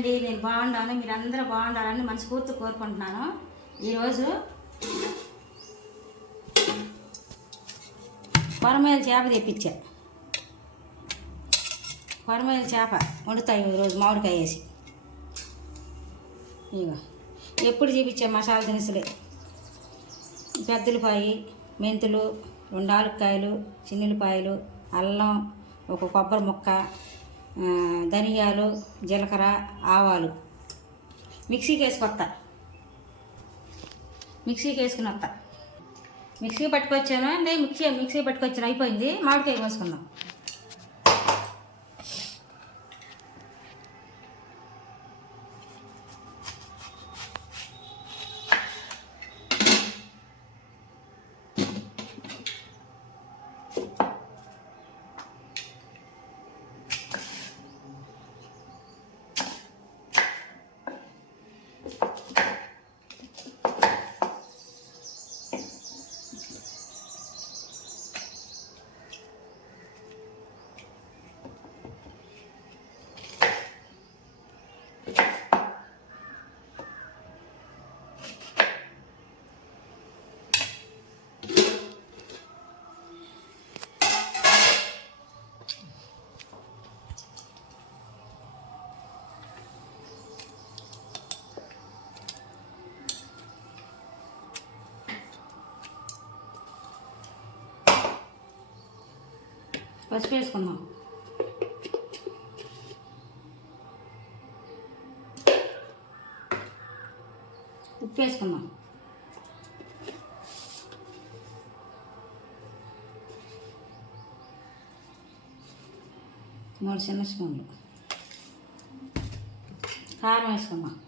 అండి నేను బాగున్నాను మీరు అందరూ బాగుండాలని మనస్ఫూర్తి కోరుకుంటున్నాను. ఈరోజు కొరమేలు చేప తెప్పించా. కొరమేలు చేప వండుతాయి ఈరోజు మామిడికాయ వేసి. ఇగో ఎప్పుడు చూపించే మసాలా దినుసులే. పెద్దలపాయి మెంతులు రెండు ఆలుకాయలు చిన్నపాయలు అల్లం ఒక కొబ్బరి ముక్క ధనియాలు జీలకర్ర ఆవాలు. మిక్సీకి వేసుకొస్తా మిక్సీకి వేసుకుని వస్తా మిక్సీ పట్టుకొచ్చాను? అంటే మిక్సీ మిక్సీ పట్టుకొచ్చాను. అయిపోయింది. మామిడికాయ కోసుకుందాం. పసుపు వేసుకుందాం. ఉప్పు వేసుకుందాం. మూడు చిన్న స్పూన్లు. కారం వేసుకుందాం.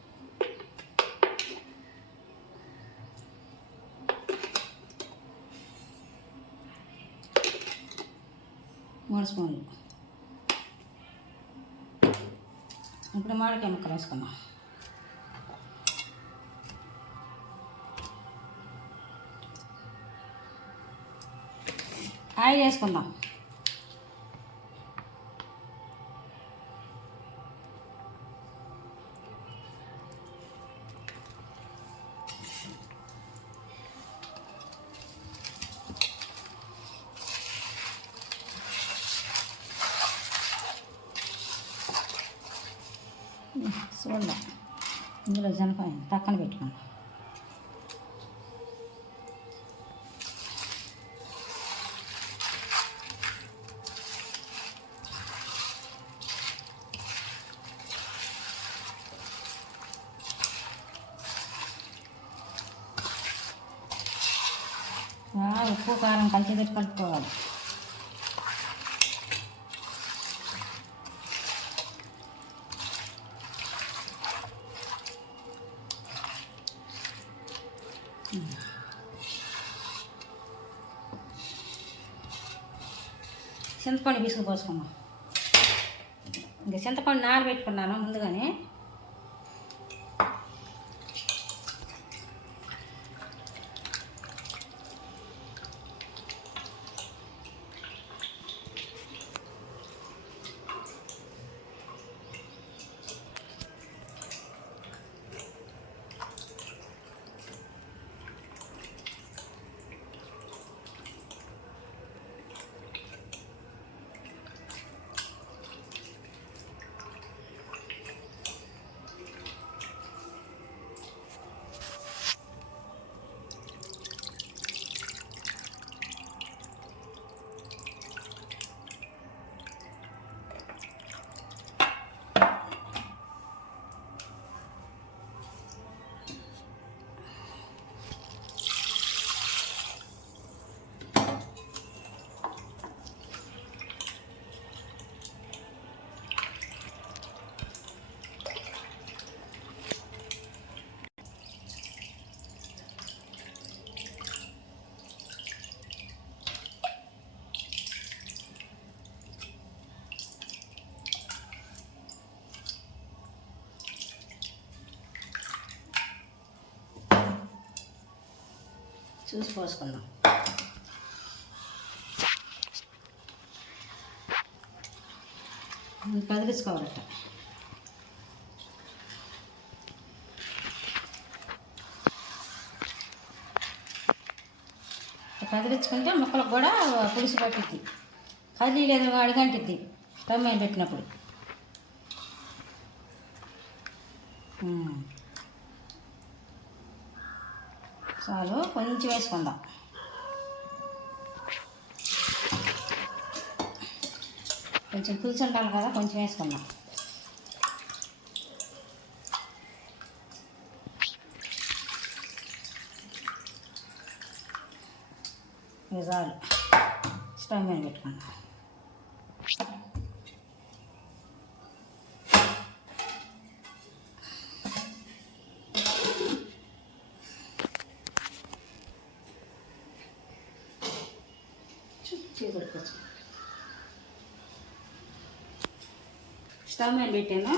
మూడు స్పూన్లు ఇప్పుడు మామిడికాయ ముక్కలు వేసుకుందాం ఆయిల్ వేసుకుందాం. చూడండి ఇందులో జనపాయ పక్కన పెట్టుకోండి ఆ, ఉప్పు కారం కలిసి పెట్టి కలుపుకోవాలి చింతపండు బిసుకు పోసుకున్నాం ఇంకా చింతపండు నానబెట్టుకున్నాను ముందుగానే చూసి పోసుకుందాం. కదిలించుకోవాలట. కదిలించుకుంటే ముక్కలకు కూడా పులుసు పట్టిద్ది. కదిలి లేదు అడిగంటిద్ది టమ్మాయి పెట్టినప్పుడు. చాలు కొంచెం వేసుకుందాం. కొంచెం పులుసు ఉండాలి కదా కొంచెం వేసుకుందాం. ఇది చాలు. స్టవ్ మీద పెట్టుకుందాం. చీకటికొచ్చు స్టవ్ మీద పెట్టాను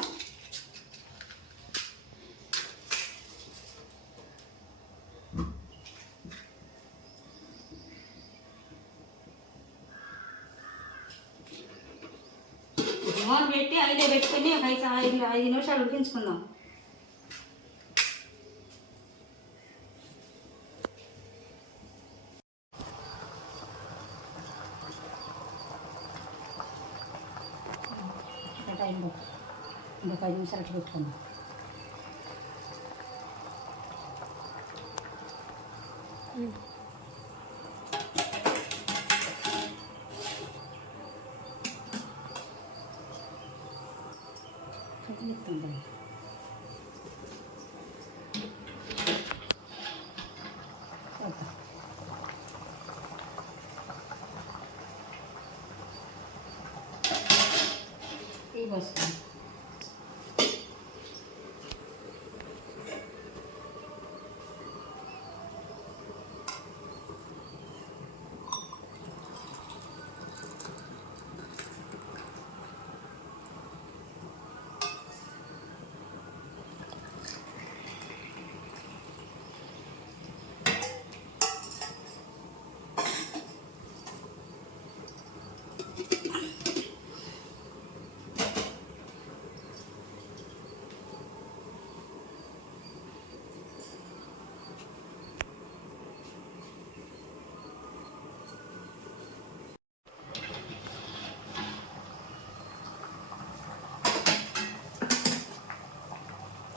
నూనె పెట్టి ఐదే పెట్టుకొని ఒక ఐదు ఐదు నిమిషాలు ఉడికించుకుందాం. ఇంకా టైం పట్టు. ఇంకొక ఐదు నిమిషాలు అట్లా పెట్టుకుందాం కదిలిస్తుంది చూద్దాం ఈ వస్తుంది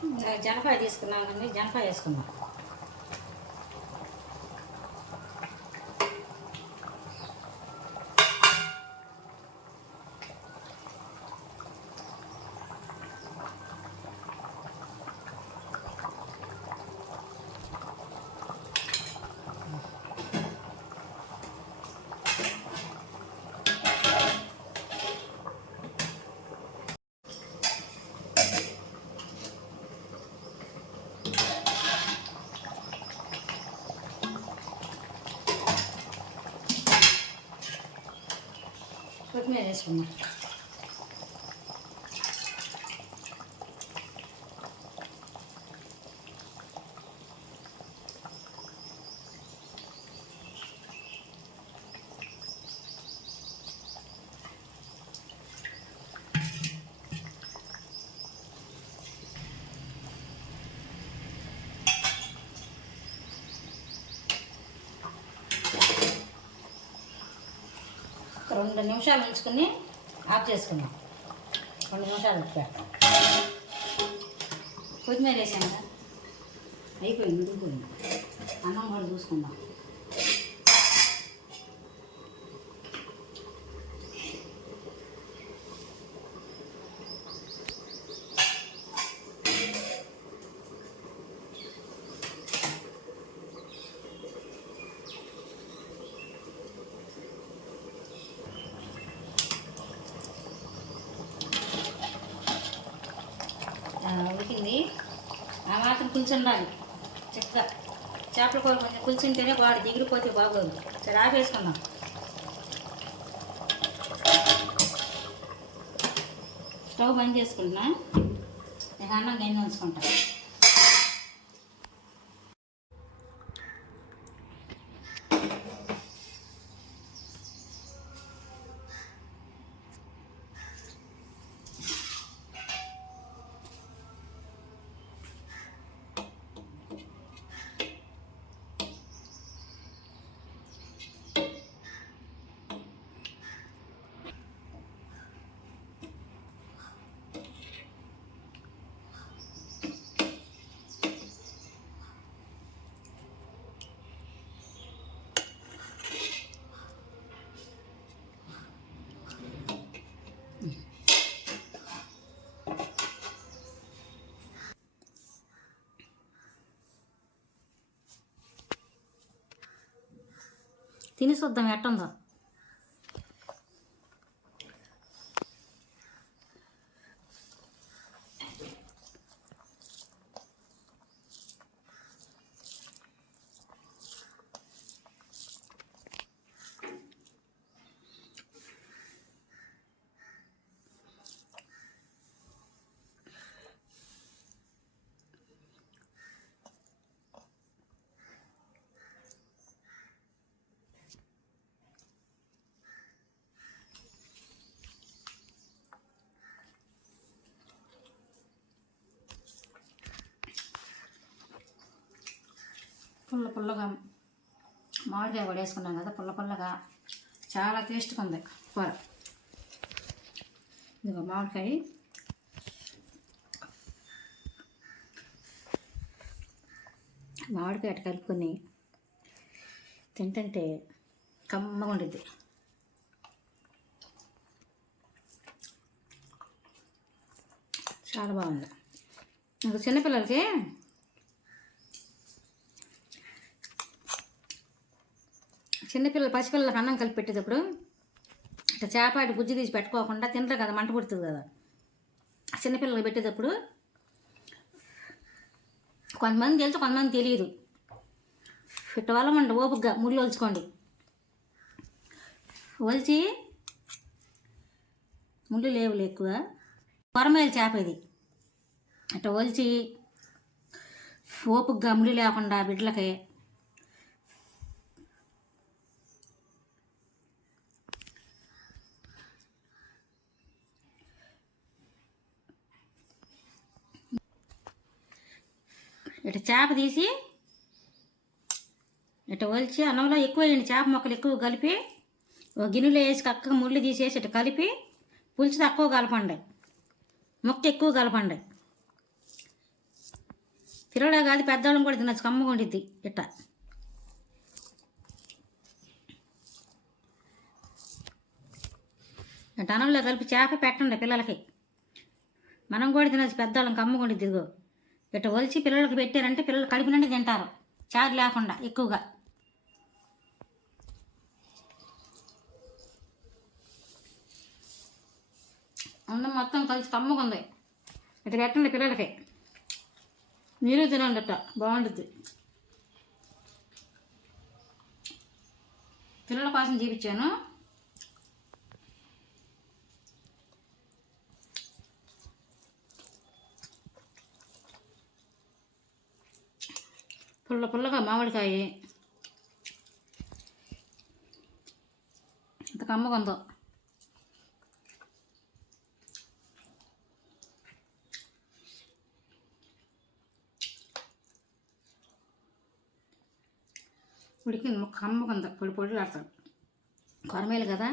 ఇంకా జనపాయ తీసుకున్నానండి జనపాయ వేసుకున్నాం వేసుకుందాం కొత్తిమీర వేసుకుందాం ఒక రెండు నిమిషాలు ఉంచుకొని ఆఫ్ చేసుకున్నాం రెండు నిమిషాలు పెడతాం కొత్తిమీర వేసాం కదా? అయిపోయింది ఉడికిపోయింది. అన్నం కూడా చూసుకుందాం. ఉడికింది. ఆ మాత్రం కూల్చుండాలి ఉండాలి చక్కగా. చేపల కూర కొంచెం పులుసు వాడు దిగిరిపోతే బాగోదు. సరే ఆపేసుకుందాం. స్టవ్ బంద్ చేసుకుంటున్నా. నేను అన్నం గిన్నె ఉంచుకుంటాను తిని చూద్దాం ఎట్టుందో. పుల్ల పుల్లగా మామిడికాయ పడేసుకున్నాం కదా పుల్ల పుల్లగా. చాలా టేస్ట్గా ఉంది కూర. ఇదిగో మామిడికాయ. మామిడికాయ అటు కలుపుకొని తింటుంటే కమ్మగా ఉండిద్ది. చాలా బాగుంది. ఇంకా చిన్నపిల్లలకి చిన్నపిల్లలు పసిపిల్లలకు అన్నం కలిపి పెట్టేటప్పుడు ఇట్లా చేపాటి గుజ్జు తీసి పెట్టుకోకుండా తినరు కదా మంట పుడుతుంది కదా. చిన్నపిల్లలకు పెట్టేటప్పుడు కొంతమంది తెలుసు కొంతమంది తెలియదు. ఇట్ట వలమండి ఓపుగ్గా ముళ్ళు ఒలుచుకోండి. ఒలిచి ముళ్ళు లేవులు ఎక్కువ. కొరమేలు చేప ఇది. అట్ట ఒలిచి ఓపుగ్గా ముళ్ళు లేకుండా బిడ్డలకి ఇటు చేప తీసి ఇటు ఒలిచి అన్నంలో ఎక్కువ వేయండి. చేప మొక్కలు ఎక్కువ కలిపి ఒక గిన్నెలో వేసి కక్కగా ముళ్ళు తీసేసి ఇటు కలిపి పులుసు తక్కువ కలపండి. మొక్క ఎక్కువ కలపండి. పిల్లలే కాదు పెద్దవాళ్ళం కూడా తినచ్చు కమ్మగా ఉండిద్ది ఇట్ట. ఇట్ట అన్నంలో కలిపి చేప పెట్టండి పిల్లలకి. మనం కూడా తినచ్చు పెద్దవాళ్ళం కమ్మగా ఉండిద్ది ఇదిగో. ఇట్లా ఒలిచి పిల్లలకు పెట్టారంటే పిల్లలు కడుపు నుండి తింటారు. చారు లేకుండా ఎక్కువగా. అన్నం మొత్తం కలిసి కమ్మగా ఉంది పెట్టండి పిల్లలకి. మీరు తినండి అట్ట బాగుంటుంది పిల్లల కోసం చూపించాను పుల్ల పుల్లగా మామిడికాయ ఇంత కమ్మగా ఉందో ఉడికింది ముక్క కమ్మగా ఉందో పొడి పొడి ఆడతాడు కొరమేలు కదా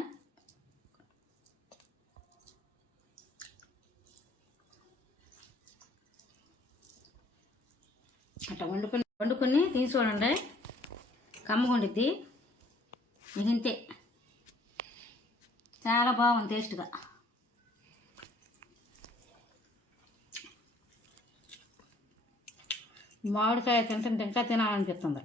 అట్లా వండుకొని వండుకొని తిని చూడండి కమ్మగా ఉండిద్ది ఇంతే. చాలా బాగుంది టేస్ట్గా. మామిడికాయ తింటుంటే ఇంకా తినాలనిపిస్తుంది.